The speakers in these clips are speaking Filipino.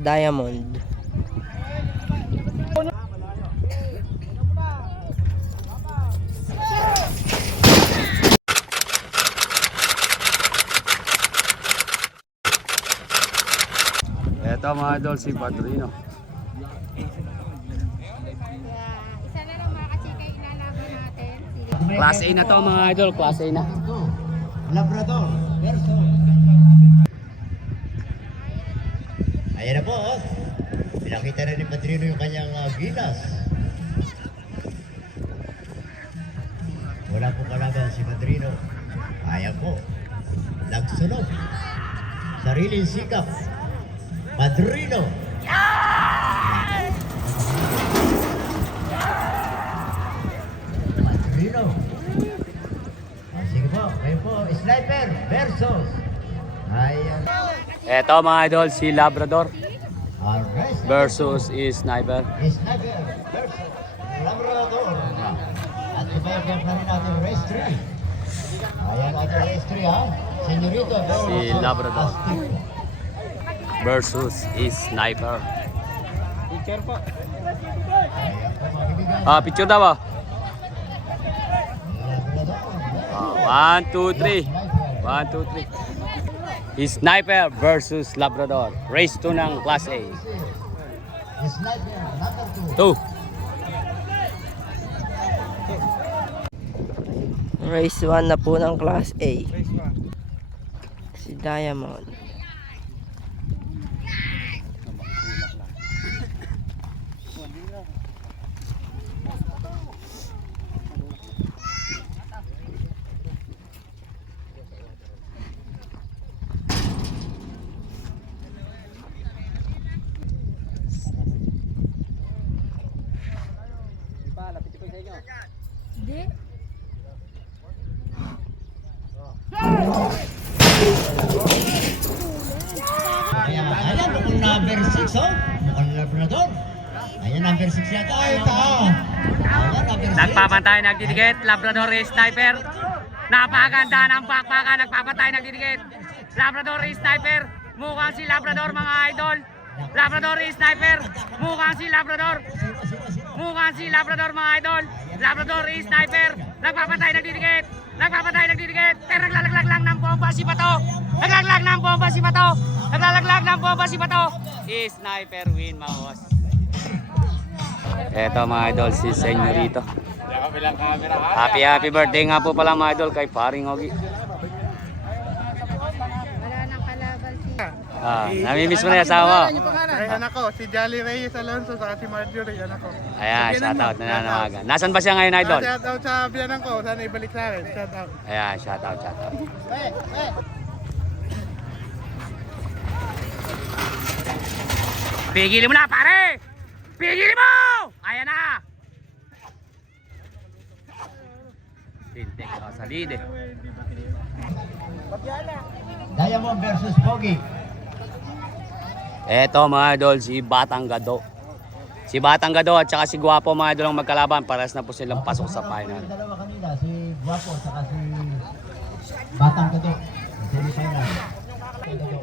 Diamond. Ito mga idol, si Padrino. Isa na lang mga kachika ilalaban natin. Class A na to mga idol, Class A na. Labrador versus. Ayan na po, oh. Pinakita na ni Padrino yung kanyang gilas. Wala po kalaban si Padrino. Ayan po. Nagsunog. Sariling sikap. Padrino. Padrino. Sige po, kayo po. Sniper versus. Ayan. Ito mga idol, si Labrador Arrest. versus Sniper. Sniper versus Labrador. At ibayagyan pa rin natin race 3. Ayan natin race 3 ha. Senyorito versus Si Labrador Astig. versus Sniper. Ayan po mga kaibigan. Picture daw ba? Labrador. 1, 2, 3. 1, 2, 3. Sniper versus Labrador. Race 2 ng Class A. Sniper number 2. 2. Race 1 na po ng Class A. Si Diamond. Hindi. Ayan, ayan, mukhang number 6 oh. Mukhang Labrador. Ayan, number 6 yata. Ay, ito. Ayan, number 6. Nagpapantay, nagdidikit. Labrador Sniper. Napakaganda ng pakpakan. Nagpapantay, nagdidikit. Labrador Sniper. Mukhang si Labrador mga idol. Labrador Sniper. Mukhang si Labrador. Mukhang si Labrador mga idol. Labrador Sniper. Nagpapantay, nagdidikit. Nagpapantay, nagdidikit. Pero naglalaglag lang ng bomba si Pato. Naglalaglag ng bomba si Pato. Naglalaglag ng bomba si Pato. Sniper win mga boss. Eto mga idol, si Senyorito. Happy birthday nga po pala mga idol kay Paring Ogi. Wala nang kalaban si... Namimiss mo na yung asawa. Ay, anak ko, si Jolly Reyes Alonso sa si Marjorie, anak ko. Ayan, shoutout na nanawagan. Nasaan ba siya ngayon idol? Shout out sa biyanan ko, sana ibalik sa akin. Shout out. Ayan, shoutout. Pigilin mo na pare! Pigilin mo! Ayan na! Tintek ka sa lead eh. Diamond versus Pogi. Eto mga idol, si Batang Gado. Si Batang Gado at saka si Guapo mga idol ang magkalaban. Pares na po silang pasok sa final. Yung dalawa kanina, si Guapo at si Batang Gato. Sa semifinal.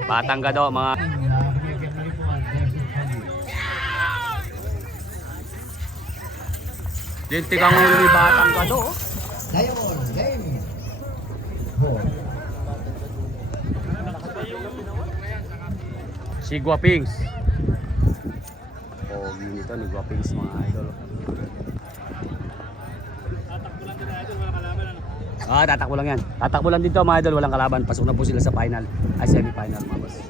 Batang Gado mga... Nabigyan na rin po ang versus Pogi. Tintek ang ulo ni Batang Gado. Diamond, game. 4. Si Guapings. Pogi nito ni Guapings mga idol. Tatakbo lang yan. Tatakbo lang dito mga idol, walang kalaban. Pasok na po sila sa final. Ay, semi-final mga boss.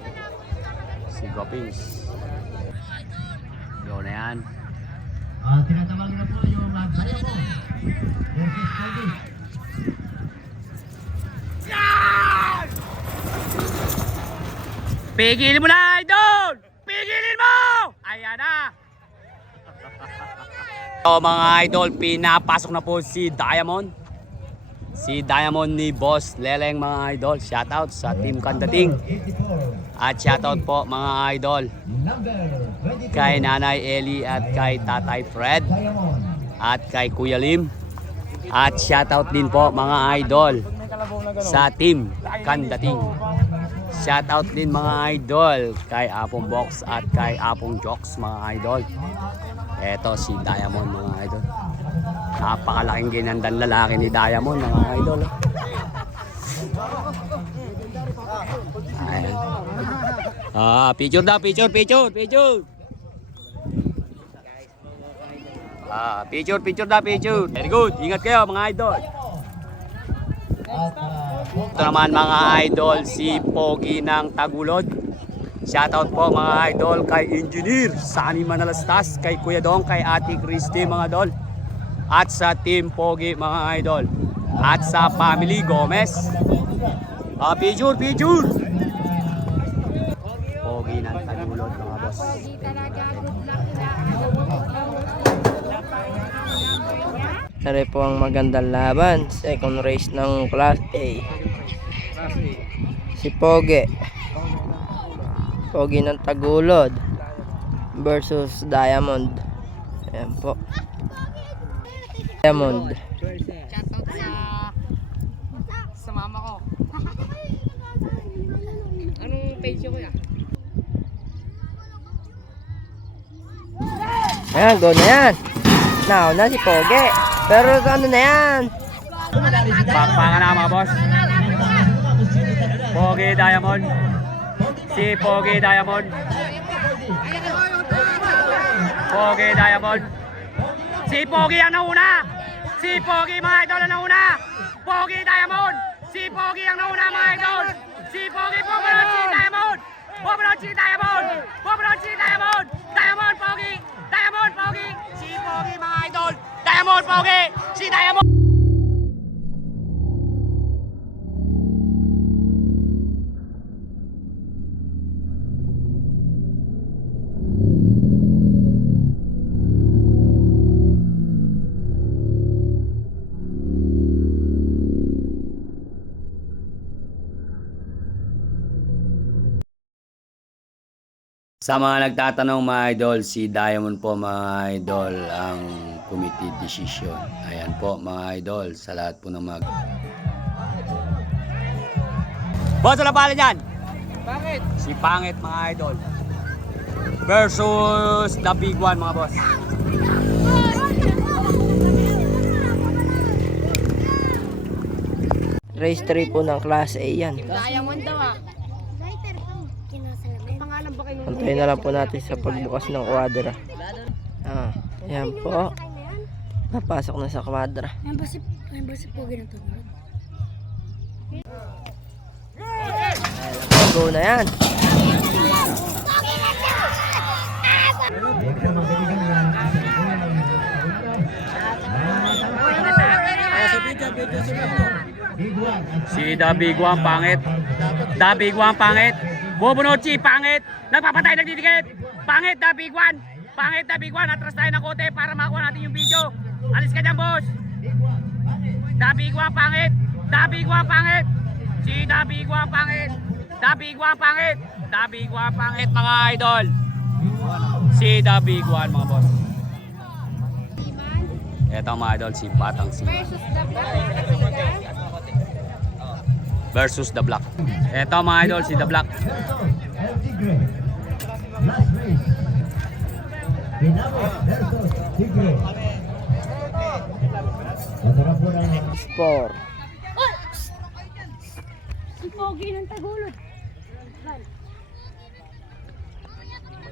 Si Guapings. Yun na yan. Tinatawagin na po yung Diamond versus Pogi. Pigilin mo na idol! Pigilin mo! Ayan na! So mga idol, pinapasok na po si Diamond. Si Diamond ni Boss Leleng mga idol. Shoutout sa Team Kandating. At shoutout po mga idol kay Nanay Eli at kay Tatay Fred at kay Kuya Lim. At shoutout din po mga idol sa Team Kandating. Shoutout din mga idol kay Apong Box at kay Apong Jokes mga idol. Eto si Diamond mga idol. Napakalaking ginandang lalaki ni Diamond mga idol. Ayan. Picture daw, picture. Picture daw, picture. Very good. Ingat kayo mga idol. Ito naman mga idol, si Pogi ng Tagulod. Shoutout po mga idol kay Engineer Sunny Manalastas, kay Kuya Dong, kay Ate Christy mga idol. At sa Team Pogi mga idol. At sa Family Gomez. Picture. Pogi ng Tagulod mga boss. Pogi talaga, good luck na. Sari po ang magandang laban. Second race ng Class A. Si Pogi ng Tagulod versus Diamond. Ayan po. Diamond. Shoutout sa mama ko. Anong page ko ya? Ayan, go na yan. Now na si Pogi. Pero ano na yan? Bakbakan na mga boss. Pogi Diamond. Si Pogi Diamond. Pogi Diamond. Si Pogi ang nauna. Si Pogi mga idol ang nauna. Pogi Diamond. Si Pogi ang nauna mga idol. Si Pogi Pomerod si Diamond. Pomerod si Diamond. Pomerod si Diamond. Diamond Pogi. Diamond Pogi. Si Pogi mga idol. Diamond Pogi. Si Diamond. Sa mga nagtatanong mga idol, si Diamond po mga idol ang committee decision. Ayan po mga idol, sa lahat po ng Boss, wala pala dyan? Bakit? Si Pangit mga idol versus the big one mga boss. Race 3 po ng Class A yan. Diamond daw ah. Antayin na lang po natin sa pagbukas ng kwadra. Ayan po. Napasok na sa kwadra. Pogi ng Tagulod. Go na yan. Si the big one pangit. The big one pangit. Bobonochi pangit. Nagpapatay, nagdidikit. Pangit the big one. Pangit the big one. Atras tayo ng kote para makuha natin yung video. Alis ka dyan boss. The big one pangit. The big one pangit. Si the big one pangit. The big one pangit. The big one pangit mga idol. Si the big one mga boss. Eto mga idol, si Batang Siman Versus the Black. versus the Black. Eto mga idol, si the Black. El Tigre. Last race. Binabot versus Tigre. Masarap po ng Sport. Si Pogi ng Tagulod.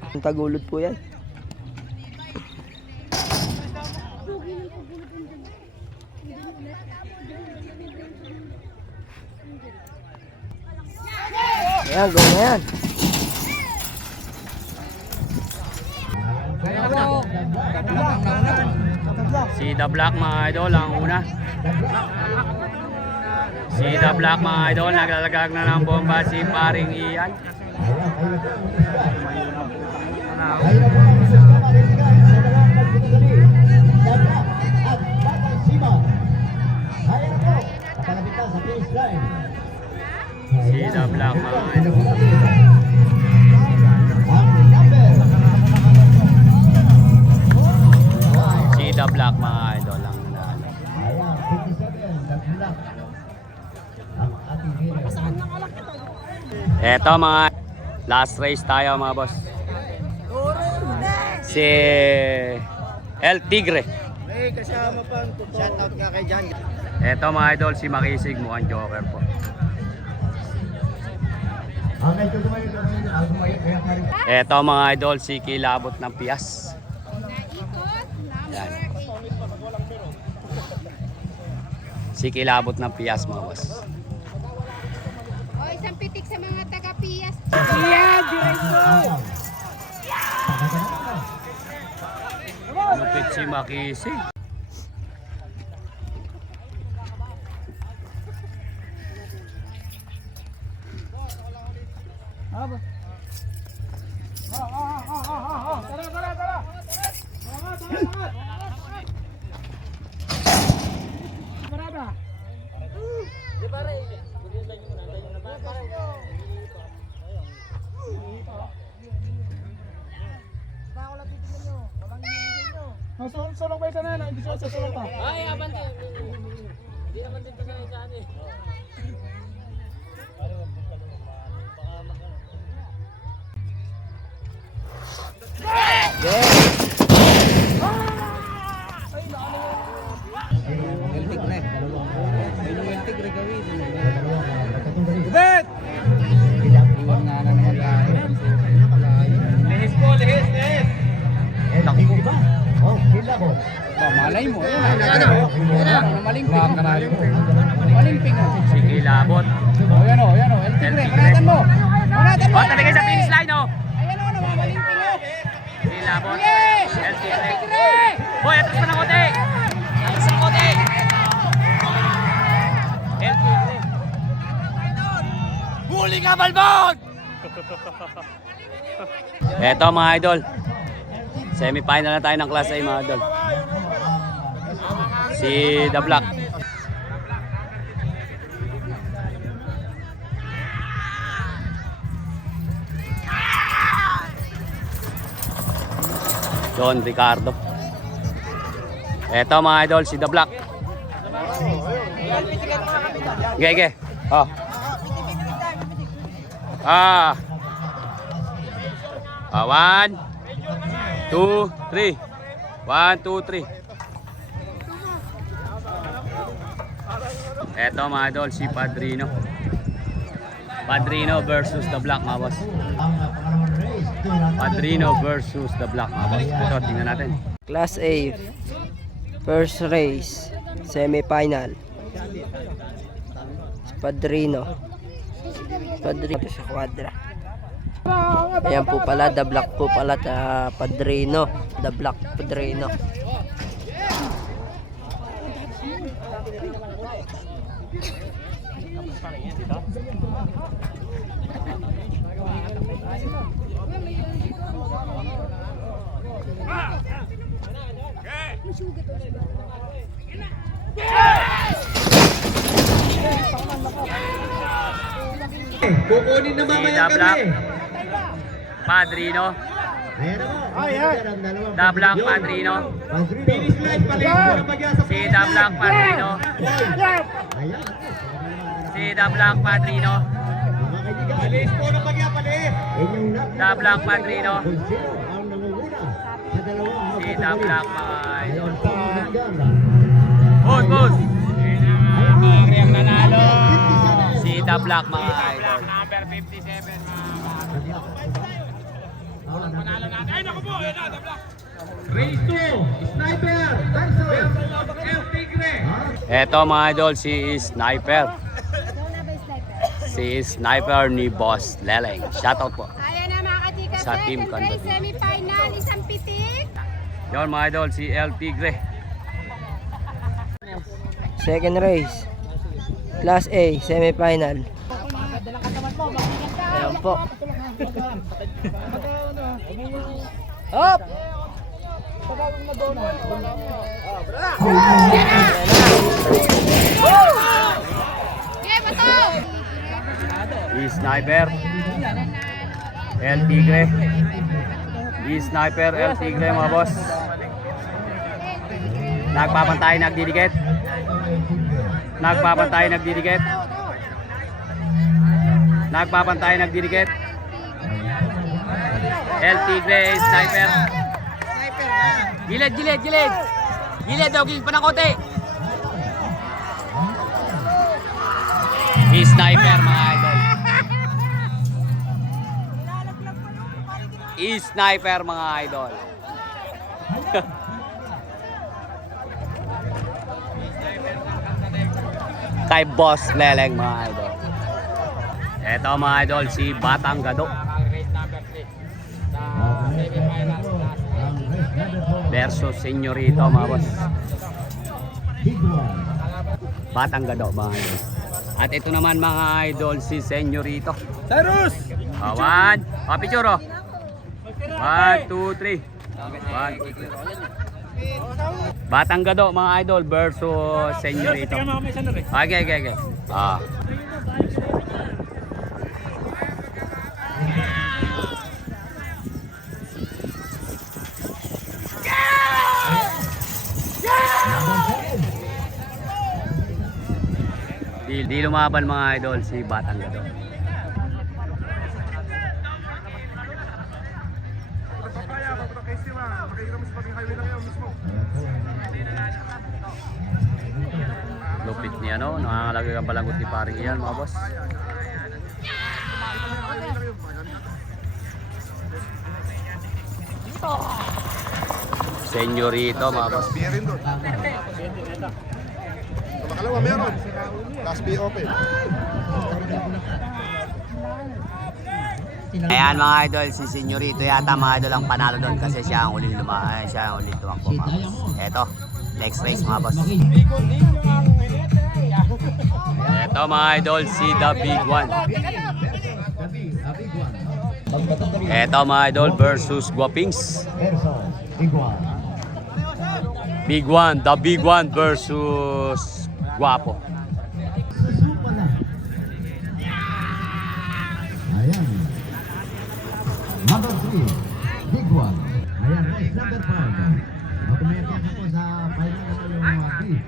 Ang Tagulod po yan. Ayan, go na yan. Si the Black mga idol ang una. Si the Black mga idol, naglalagag na ng bomba si paring Ian. Si the Black mga idol. Si the Black mga idol ang nanalo. Eto mga last race tayo mga boss. Si El Tigre. May kasama pa. Shout out nga kay John. Eto mga idol, si Makisig mukhang joker po. Medyo gumayon. Kaya pa rin. Eto mga idol, si Kilabot ng Pias. Naikot, Yan. number 8. Si Kilabot ng Pias mga boss. O, isang pitik sa mga taga-Pias. Lupit si Makisig. Sulong pa isa na, hindi siya sa sulong pa. Naku ba? Oh, Kilabo. Malay mo, malimping. Malimping o. Si Kilabot. Yan o, El Tigre, panatan mo. Panatan mo. O, talaga sa finish line oh. Ayan o, namamalimping o. Kilabot. El Tigre. Boy, atras pa ng kote. Atras ng kote. El Tigre. Huli ka, Balbon! Eto mga idol. Semi-final na tayo ng Class A mga idol. Si The Black. Don Ricardo. Eto mga idol, si The Black. Gege. Oh. One, two, three. 1, 2, 3. Eto mga idol, si Padrino. Padrino versus The Black mga boss. Padrino versus The Black mga boss. Ito, tingnan natin. Class A. First race. Semi-final. Padrino. Padrino sa quadra. Ayan po pala, The Black po pala Padrino. The Black Padrino. Kukunin na Si mamaya The Black. kami. Padrino. Ayan na mo. The Black Padrino. Finish line pala yung bagya sa Si The Black Padrino. Ayan. Si The Black Padrino. Alis po ng bagya pala eh. The Black Padrino. Kung sino ang nangunguna sa dalawang Si The Black mga idol. Ayan pa hanggang. Boss, boss. Ang nanalo. Si The Black mga idol. Number 57 Panalo natin. Ay, naku po. Ayan na, The Black. Race 2. Sniper. Versus El Tigre. Eto mga idol, si Sniper. Si Sniper ni Boss Leleng. Shoutout po. Ayan na mga kachika, Sa team second Kanda. race, semi-final, isang pitik. Yon mga idol, si El Tigre. Second race. Class A. Semi-final. Ayan po. Hop! Okay, bato! Si Sniper. El Tigre. Si Sniper, El Tigre mga boss. Nagpapantay, nagdidikit. Nagpapantay, nagdidikit. Nagpapantay, nagdidikit. El Tigre, sniper. Gilid, gilid, gilid. Gilid daw, gilid pa ng konti. Sniper mga idol. Sniper mga idol. Kay Boss Leleng mga idol. Ito mga idol, si Batang Gado versus Senyorito mga boss. Batang Gado mga idol. At ito naman mga idol, si Senyorito. Cyrus! One. Picture oh. 1, 2, 3. 1, 2, 3. Batang Gado mga idol versus Senyorito. Okay, okay, okay. Di lumaban mga idol si Batang Gado. Lupit niya no, nangangalagay ang balangot ni paring iyan mga boss. Senyorito mga boss. Makalawa meron. Last B open. Ayan mga idol, si Senyorito yata mga idol ang panalo doon kasi siya ang uling tumakbo mga boss. Eto, next race mga boss. Eto mga idol, si The Big One. Eto mga idol versus Guapings. Big One, The Big One versus Guapo. Ayan. Number 3, Big One. Ayan, race number 5. Makumayagyan ako sa final na yung B.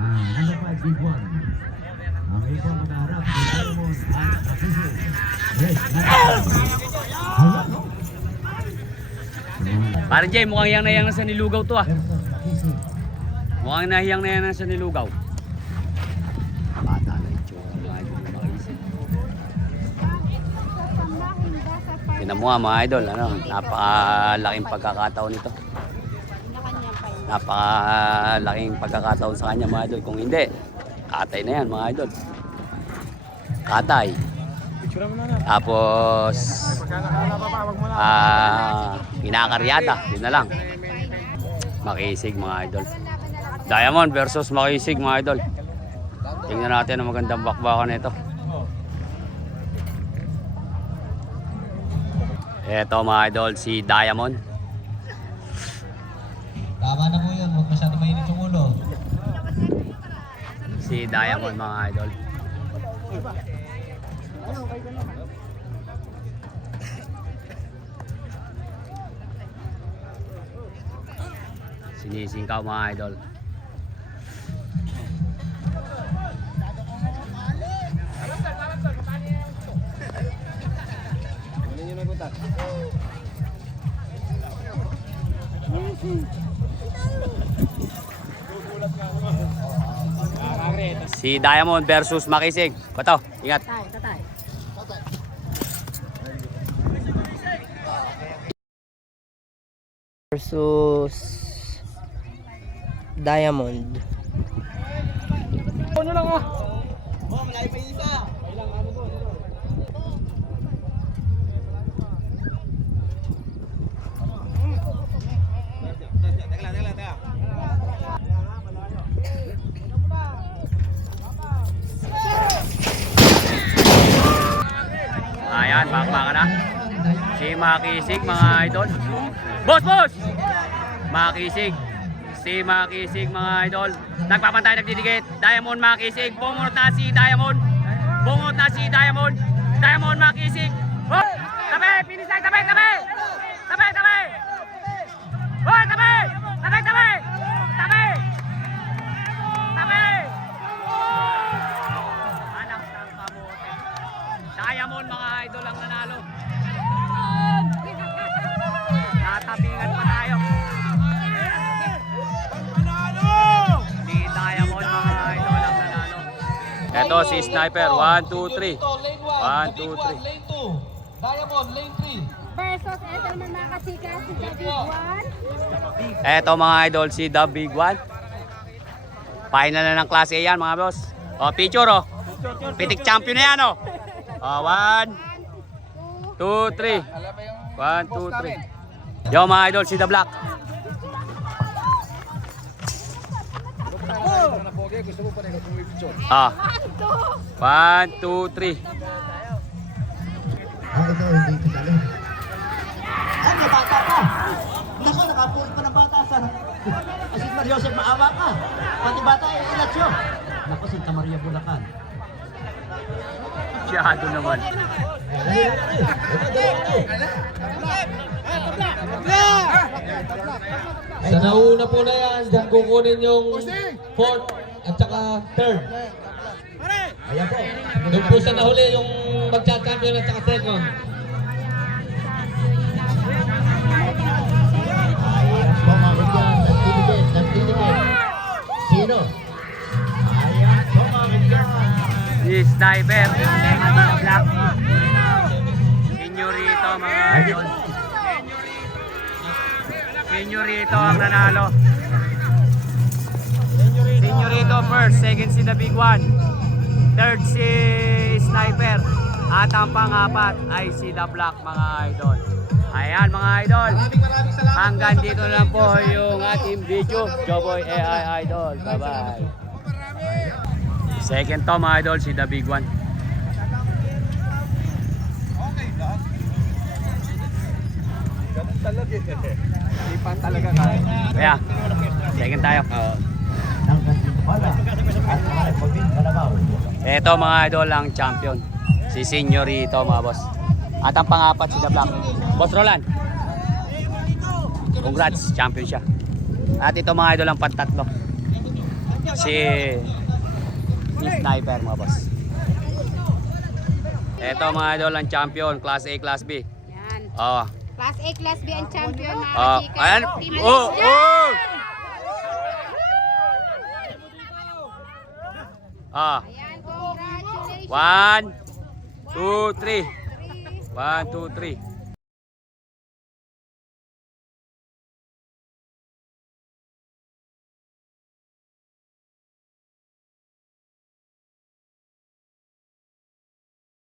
Number 5, Big One. Ang ito manaharap, si Diamond at Asisi. Race number 5. Ayan, no? Parang Jay, mukhang hiyang na hiyang na sa nilugaw to ah. Versus Asisi. Mukhang nahiyang na hiyang na sa nilugaw. Bata na ito. Tinan mo nga mga idol, ano, napakalaking pagkakataon nito. Napakalaking pagkakataon sa kanya mga idol. Kung hindi, katay na yan mga idol. Katay. Tapos kinakaryada, yun na lang. Makisig mga idol. Diamond versus Makisig mga idol. Tingnan natin ang magandang bakbakan nito. Eto mga idol, si Diamond. Tama na po yun, huwag masyado mainit yung ulo. Si Diamond mga idol. Sinisingkaw mga idol. Si Diamond versus Makisig. Bato, ingat. Versus Diamond. Ano lang ah. Ayan, bakbakan na. Si Makisig mga idol. Boss, boss! Makisig. Si Makisig mga idol. Nagpapantay, nagdidikit. Diamond, Makisig. Bumunot na si Diamond. Bumunot na si Diamond. Diamond, Makisig. Oh! Tabi! Finish line! Tabi! Tabi! Tabi! Tabi! Oh! Tabi! Tabi! Tabi! Tabi! Tabi! Anak ng kamote. Eto si Sniper. 1, 2, 3. 1, 2, 3. Lane 2. Diamond, lane 3. Versus ito naman mga kachika, si The Big One. Eto mga idol, si The Big One. Final na ng klase A yan mga boss. O, picture o. Pitik champion na yan o. O, 1, 2, 3. 1, 2, 3. Yo mga idol, si The Black. Ah. 1, 2, 3. Ito, hindi ito dali. Ay, may bata pa. Nako, nakapulit pa ng bata. Asit Maria Joseph, maawa ka. Pati bata ay ilatsyo. Nako, Santa Maria Bulacan. Siyado naman. Sa nauna po na yan, dyan kukunin yung 4th at saka 3rd. Ayan po. Doon po sa nahuli yung magcha-champion at saka 2nd. Ayan po mga kaibigan. Nagtitipid. Sino? Ayan po mga kaibigan. Si Sniper. Black. Senyorito mga idol. Senyorito ang nanalo. Senyorito first, second si The Big One. Third si Sniper. At ang pang-apat ay si The Black mga idol. Ayan mga idol. Hanggang dito na lang po yung ating video. Joboy AI Idol. Bye bye. Second to mga idol si The Big One. Kaya, second tayo. Nang ganito pala. At mga pabin kalabaw. Ito mga idol ang champion. Si Senyorito mga boss. At ang pang-apat si The Black. Boss Roland. Congrats, champion siya. At ito mga idol ang pantatlo. Si Sniper mga boss. Ito mga idol ang champion, Class A, Class B. Yan. Oh. Class A, Class B ang champion mga Oh, kachika. ayan. Team Oh, Alicia. oh. Ah. Ayan, congratulations. 1, 2, 3. 1, 2, 3.